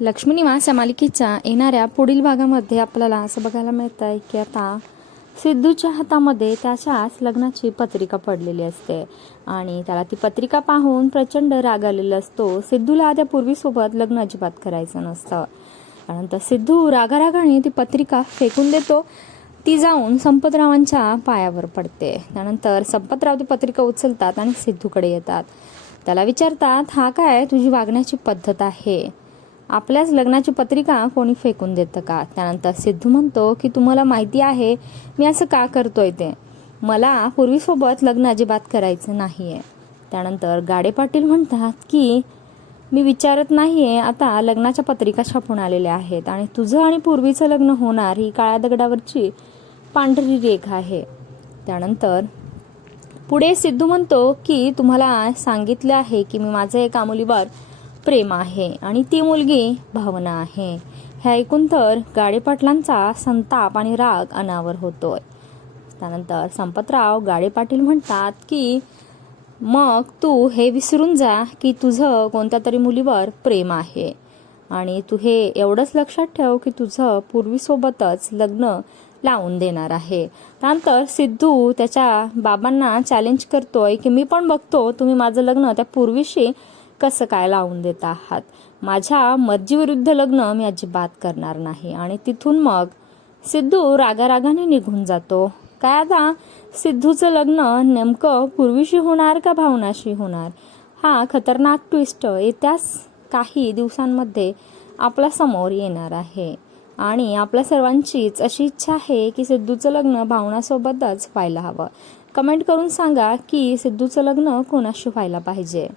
लक्ष्मी निवास या मालिकेच्या येणाऱ्या पुढील भागामध्ये आपल्याला असं बघायला मिळतं आहे की आता सिद्धूच्या हातामध्ये त्याच्याच लग्नाची पत्रिका पडलेली असते. आणि त्याला ती पत्रिका पाहून प्रचंड राग आलेला असतो. सिद्धूला त्या पूर्वीसोबत लग्न अजिबात करायचं नसतं. त्यानंतर सिद्धू रागारागाने ती पत्रिका फेकून देतो. ती जाऊन संपतरावांच्या पायावर पडते. त्यानंतर संपतराव ती पत्रिका उचलतात आणि सिद्धूकडे येतात. त्याला विचारतात हा काय? तुझी वागण्याची पद्धत आहे. आपल्याच लग्नाची पत्रिका कोणी फेकून देतं का? त्यानंतर सिद्धू म्हणतो की तुम्हाला माहिती आहे मी असं का करतोय ते? मला पूर्वीसोबत लग्न अजिबात करायचं नाही आहे त्यानंतर गाडे पाटील म्हणतात की मी विचारत नाही आहे आता लग्नाच्या पत्रिका छापून आलेल्या आहेत आणि तुझं आणि पूर्वीचं लग्न होणार ही काळ्या दगडावरची पांढरी रेख आहे. त्यानंतर पुढे सिद्धू म्हणतो की तुम्हाला सांगितलं आहे की मी माझं एका मुलीवर प्रेम आहे आणि ती मुलगी भावना आहे. हे ऐकून तर गाडेपाटलांचा संताप आणि राग अनावर होतोय. त्यानंतर संपतराव गाडे पाटील म्हणतात की मग तू हे विसरून जा की तुझं कोणत्या तरी मुलीवर प्रेम आहे. आणि तू हे एवढंच लक्षात ठेव की तुझं पूर्वीसोबतच लग्न लावून देणार आहे. त्यानंतर सिद्धू त्याच्या बाबांना चॅलेंज करतोय की मी पण बघतो तुम्ही माझं लग्न त्या पूर्वीशी कसं काय लावून देत आहात? माझ्या मर्जीविरुद्ध लग्न मी अजिबात करणार नाही. आणि तिथून मग सिद्धू रागारागाने निघून जातो. काय आता? सिद्धूचं लग्न नेमकं पूर्वीशी होणार का भावनाशी होणार? हा खतरनाक ट्विस्ट येत्याच काही दिवसांमध्ये आपल्यासमोर येणार आहे. आणि आपल्या सर्वांचीच अशी इच्छा आहे की सिद्धूचं लग्न भावनासोबतच व्हायला हवं. कमेंट करून सांगा की सिद्धूचं लग्न कोणाशी व्हायला पाहिजे?